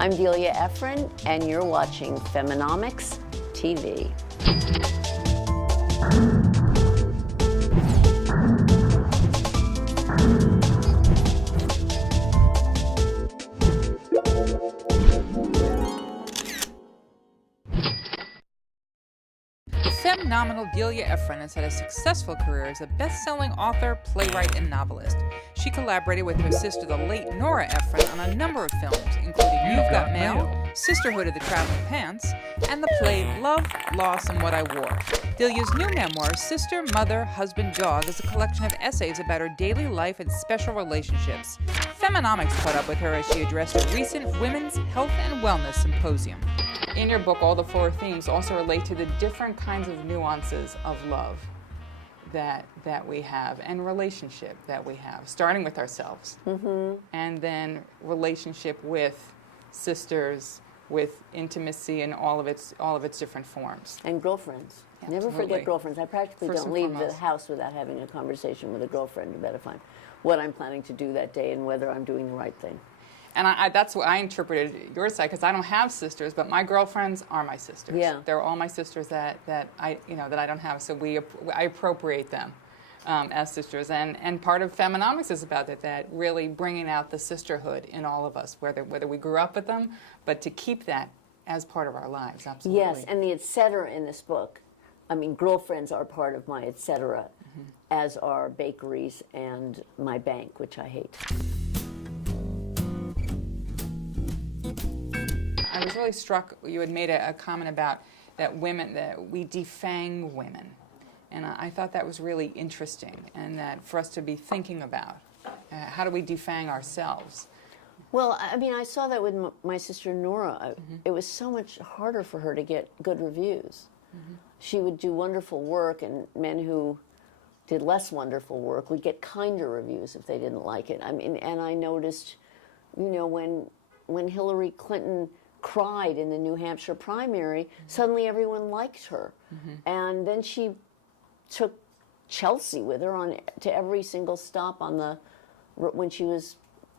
I'm Delia Ephron, and you're watching Feminomics TV. Fem-nominal Delia Ephron has had a successful career as a best-selling author, playwright, and novelist. She collaborated with her sister, the late Nora Ephron, on a number of films, including You've Got Mail, Sisterhood of the Traveling Pants, and the play Love, Loss, and What I Wore. Delia's new memoir, Sister, Mother, Husband, Dog, is a collection of essays about her daily life and special relationships. Feminomics caught up with her as she addressed a recent Women's Health and Wellness Symposium. In your book, all the four themes also relate to the different kinds of nuances of love that we have and relationship that we have, starting with ourselves, and then relationship with sisters, with intimacy in all of its different forms. And girlfriends. Never forget girlfriends. I practically don't leave the house without having a conversation with a girlfriend about if what I'm planning to do that day and whether I'm doing the right thing. And that's what I interpreted your side, because I don't have sisters, but my girlfriends are my sisters. Yeah. They're all my sisters that I don't have, so I appropriate them as sisters. And part of Feminomics is about that really bringing out the sisterhood in all of us, whether we grew up with them, but to keep that as part of our lives, absolutely. Yes, and the et cetera in this book, I mean, girlfriends are part of my et cetera, as are bakeries and my bank, which I hate. I was really struck, you had made a comment about that we defang women. And I thought that was really interesting, and that for us to be thinking about, how do we defang ourselves? Well, I mean, I saw that with my sister Nora. It was so much harder for her to get good reviews. She would do wonderful work, and men who did less wonderful work would get kinder reviews if they didn't like it. I mean, and I noticed, when Hillary Clinton cried in the New Hampshire primary, suddenly everyone liked her. And then she took Chelsea with her to every single stop when she was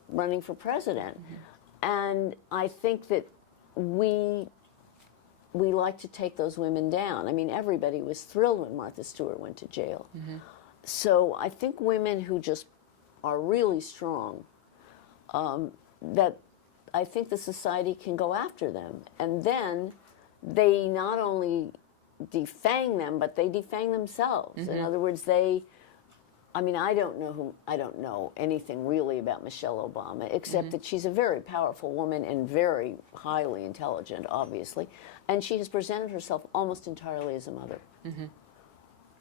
running for president. And I think that we like to take those women down. I mean, everybody was thrilled when Martha Stewart went to jail. So I think women who just are really strong, that I think the society can go after them. And then they not only defang them, but they defang themselves. In other words, I don't know anything really about Michelle Obama, except that she's a very powerful woman and very highly intelligent, obviously. And she has presented herself almost entirely as a mother.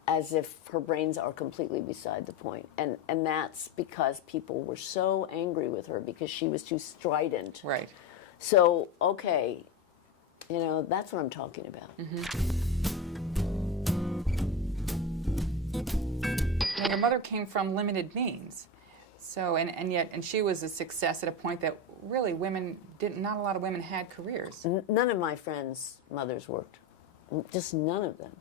As if her brains are completely beside the point. And that's because people were so angry with her because she was too strident. Right. So, okay, that's what I'm talking about. Now, your mother came from limited means. So, and she was a success at a point that really not a lot of women had careers. None of my friends' mothers worked. Just none of them.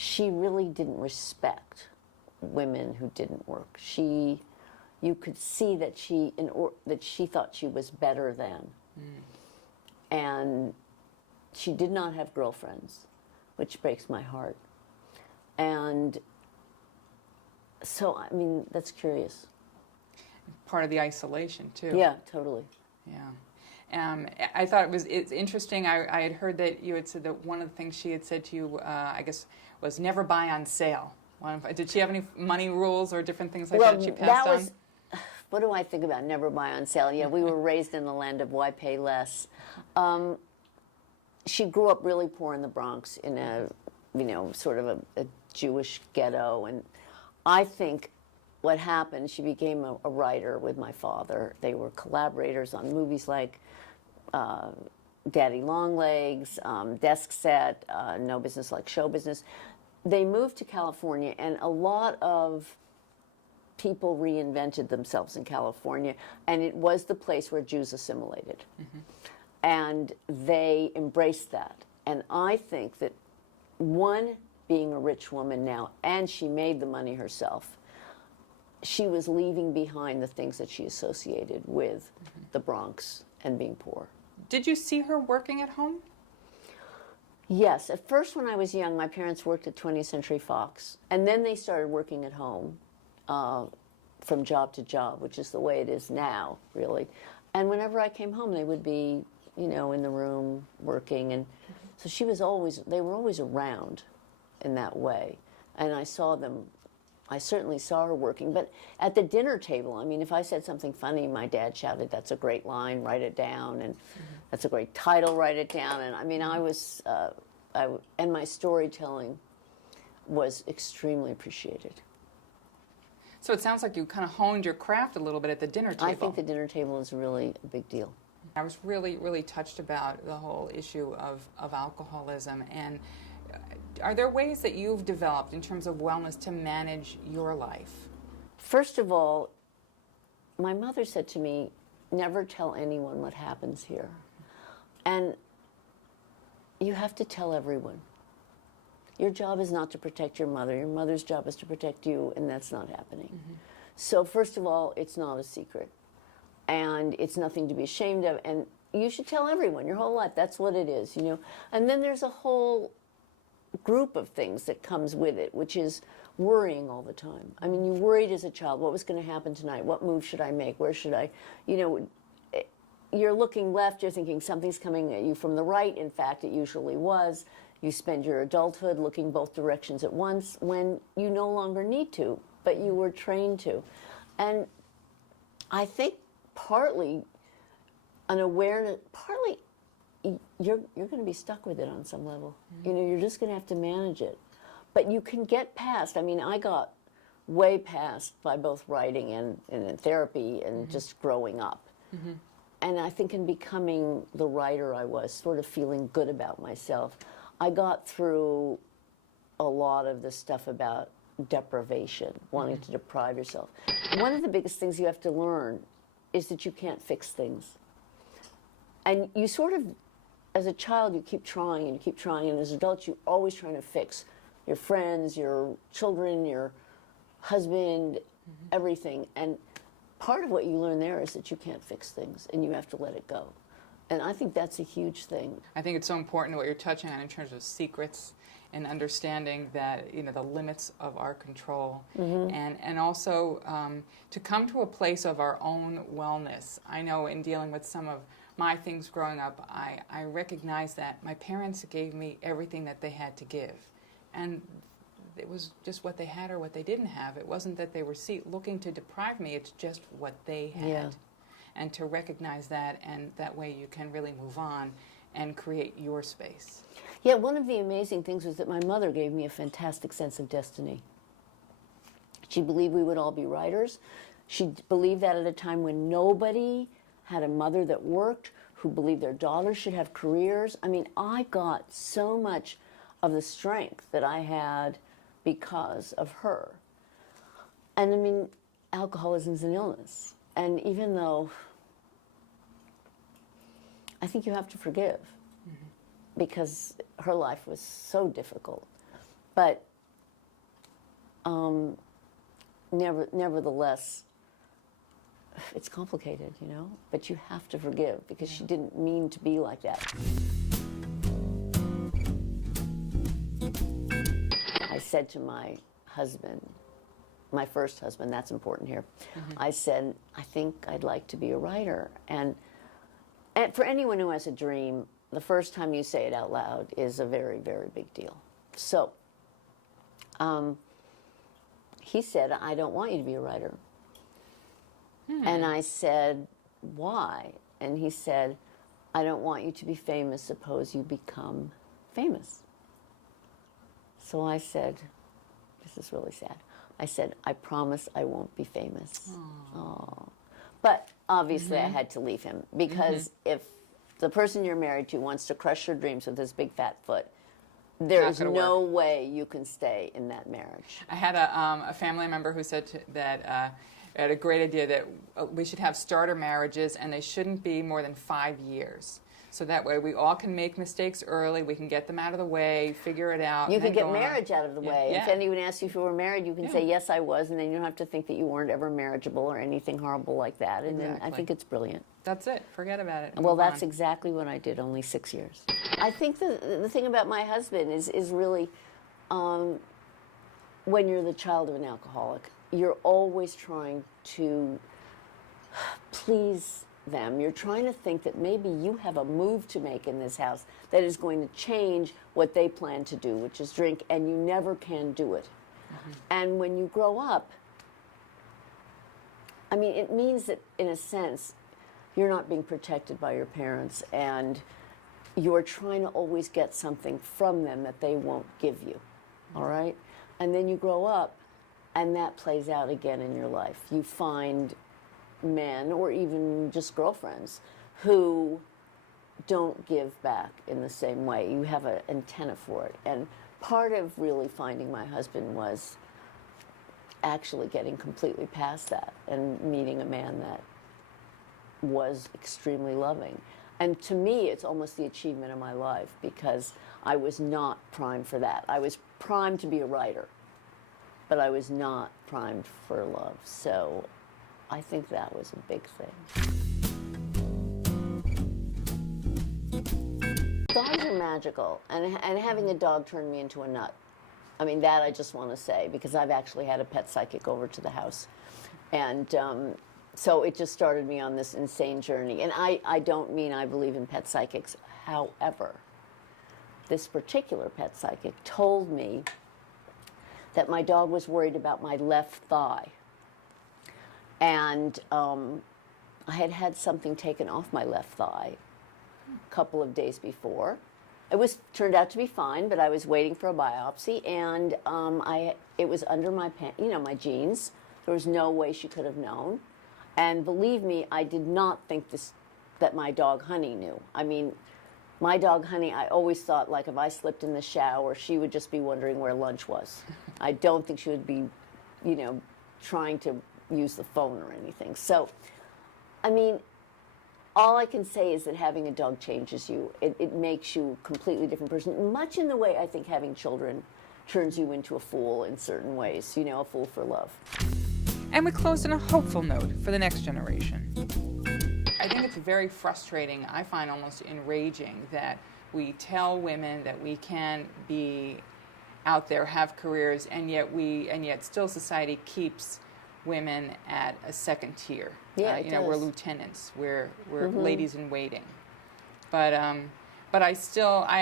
She really didn't respect women who didn't work. You could see that she thought she was better than. And she did not have girlfriends, which breaks my heart. And so, I mean, that's curious. Part of the isolation, too. Yeah, totally. Yeah. I thought it's interesting. I had heard that you had said that one of the things she had said to you, I guess, was never buy on sale. Did she have any money rules or different things like that she passed on? What do I think about never buy on sale? Yeah, we were raised in the land of why pay less. She grew up really poor in the Bronx in a, sort of a Jewish ghetto. And I think what happened, she became a writer with my father. They were collaborators on movies like Daddy Longlegs, Desk Set, No Business Like Show Business. They moved to California, and a lot of people reinvented themselves in California, and it was the place where Jews assimilated. And they embraced that. And I think that, one, being a rich woman now, and she made the money herself, she was leaving behind the things that she associated with the Bronx and being poor. Did you see her working at home? Yes. At first, when I was young, my parents worked at 20th Century Fox, and then they started working at home from job to job, which is the way it is now, really. And whenever I came home, they would be, in the room working, and so they were always around in that way. And I certainly saw her working, but at the dinner table, I mean, if I said something funny, my dad shouted, "That's a great line, write it down," and "That's a great title, write it down." And I mean, and my storytelling was extremely appreciated. So it sounds like you kind of honed your craft a little bit at the dinner table. I think the dinner table is really a big deal. I was really, really touched about the whole issue of alcoholism. And are there ways that you've developed in terms of wellness to manage your life? First of all, my mother said to me, never tell anyone what happens here. And you have to tell everyone. Your job is not to protect your mother's job is to protect you, and that's not happening. Mm-hmm. So first of all, it's not a secret. And it's nothing to be ashamed of, and you should tell everyone your whole life. That's what it is, And then there's a whole group of things that comes with it, which is worrying all the time. I mean, you worried as a child, what was going to happen tonight? What move should I make? Where should I, you're looking left, you're thinking something's coming at you from the right. In fact, it usually was. You spend your adulthood looking both directions at once when you no longer need to, but you were trained to. And I think partly an awareness, partly you're going to be stuck with it on some level. Mm-hmm. You're just going to have to manage it. But you can get past. I mean, I got way past by both writing and in therapy and mm-hmm. just growing up. Mm-hmm. And I think in becoming the writer I was, sort of feeling good about myself, I got through a lot of the stuff about deprivation, wanting mm-hmm. to deprive yourself. One of the biggest things you have to learn is that you can't fix things. And you sort of, as a child, you keep trying and you keep trying, and as adults, you're always trying to fix your friends, your children, your husband, mm-hmm. everything. And part of what you learn there is that you can't fix things, and you have to let it go. And I think that's a huge thing. I think it's so important what you're touching on in terms of secrets and understanding that, the limits of our control, mm-hmm. and also to come to a place of our own wellness. I know in dealing with some of my things growing up, I recognize that my parents gave me everything that they had to give. And it was just what they had or what they didn't have. It wasn't that they were looking to deprive me, it's just what they had. Yeah. And to recognize that, and that way you can really move on and create your space. Yeah, one of the amazing things was that my mother gave me a fantastic sense of destiny. She believed we would all be writers. She believed that at a time when nobody had a mother that worked, who believed their daughters should have careers. I mean, I got so much of the strength that I had because of her. And I mean, alcoholism is an illness. And even though I think you have to forgive, mm-hmm. because her life was so difficult. But nevertheless, it's complicated, but you have to forgive because she didn't mean to be like that. I said to my husband, my first husband, that's important here, mm-hmm. I said, I think I'd like to be a writer. And for anyone who has a dream, the first time you say it out loud is a very, very big deal. So he said, I don't want you to be a writer. And I said, why? And he said, I don't want you to be famous. Suppose you become famous. So I said, this is really sad. I said, I promise I won't be famous. Oh. But obviously mm-hmm. I had to leave him because mm-hmm. if the person you're married to wants to crush your dreams with his big fat foot, there is no way you can stay in that marriage. I had a family member who said that I had a great idea that we should have starter marriages and they shouldn't be more than 5 years. So that way we all can make mistakes early, we can get them out of the way, figure it out. You and can then get go on. marriage out of the way. Yeah. If anyone asks you if you were married, you can Yeah. say, yes, I was, and then you don't have to think that you weren't ever marriageable or anything horrible like that. And then I Exactly. think it's brilliant. That's it. Forget about it. Well, Move that's on. exactly what I did, only 6 years. I think the thing about my husband is really when you're the child of an alcoholic, you're always trying to please them. You're trying to think that maybe you have a move to make in this house that is going to change what they plan to do, which is drink, and you never can do it. And when you grow up, I mean, it means that, in a sense, you're not being protected by your parents, and you're trying to always get something from them that they won't give you, all right? And then you grow up, and that plays out again in your life. You find men, or even just girlfriends, who don't give back in the same way. You have an antenna for it. And part of really finding my husband was actually getting completely past that and meeting a man that was extremely loving. And to me, it's almost the achievement of my life, because I was not primed for that. I was primed to be a writer, but I was not primed for love. So I think that was a big thing. Dogs are magical, and having a dog turned me into a nut. I mean, that I just want to say, because I've actually had a pet psychic over to the house. And so it just started me on this insane journey. And I don't mean I believe in pet psychics. However, this particular pet psychic told me that my dog was worried about my left thigh. And I had had something taken off my left thigh a couple of days before. It turned out to be fine, but I was waiting for a biopsy, and it was under my my jeans. There was no way she could have known. And believe me, I did not think that my dog Honey knew. I mean, my dog Honey, I always thought, like, if I slipped in the shower, she would just be wondering where lunch was. I don't think she would be, trying to use the phone or anything. So, I mean, all I can say is that having a dog changes you. It makes you a completely different person, much in the way I think having children turns you into a fool in certain ways, a fool for love. And we close on a hopeful note for the next generation. I think it's very frustrating, I find almost enraging, that we tell women that we can be out there, have careers, and yet still society keeps women at a second tier. Yeah, we're lieutenants, we're ladies in waiting. But I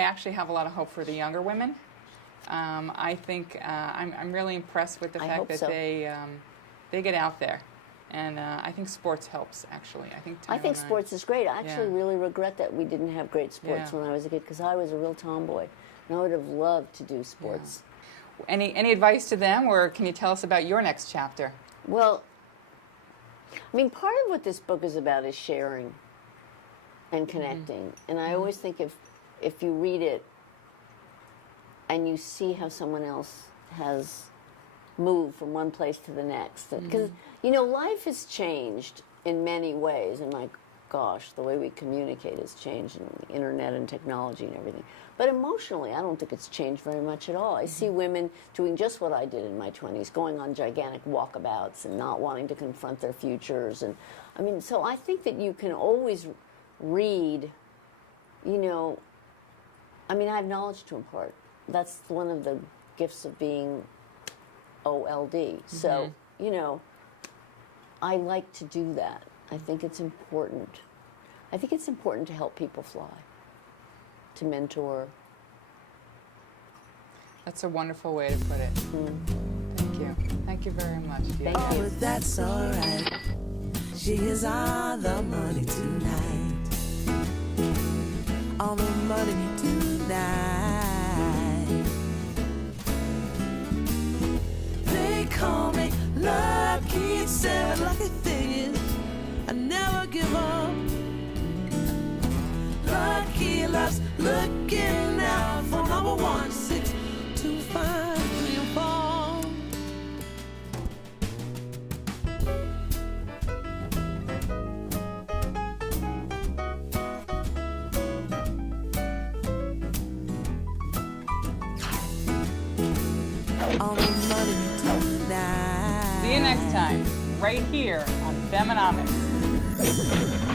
actually have a lot of hope for the younger women. I think I'm really impressed with the fact that they get out there. And I think sports helps, actually. I think sports is great. I actually really regret that we didn't have great sports when I was a kid, because I was a real tomboy, and I would have loved to do sports. Yeah. Any advice to them, or can you tell us about your next chapter? Well, I mean, part of what this book is about is sharing and connecting. And I always think if you read it and you see how someone else has moved from one place to the next, because life has changed in many ways, and my gosh, the way we communicate has changed, and the internet and technology and everything. But emotionally, I don't think it's changed very much at all. I see women doing just what I did in my 20s, going on gigantic walkabouts and not wanting to confront their futures. And I mean, so I think that you can always read, I mean, I have knowledge to impart. That's one of the gifts of being OLD. So, I like to do that. I think it's important. I think it's important to help people fly, to mentor. That's a wonderful way to put it. Thank you. Thank you very much. Delia. Thank you. Oh, that's all right. She is all the money tonight. All the money tonight. They call me lucky, said lucky thing is I never give up. Lucky loves looking out for number 1, 6, 2, 5, 3, and 4. All the money tonight. See you next time, right here on Feminomics.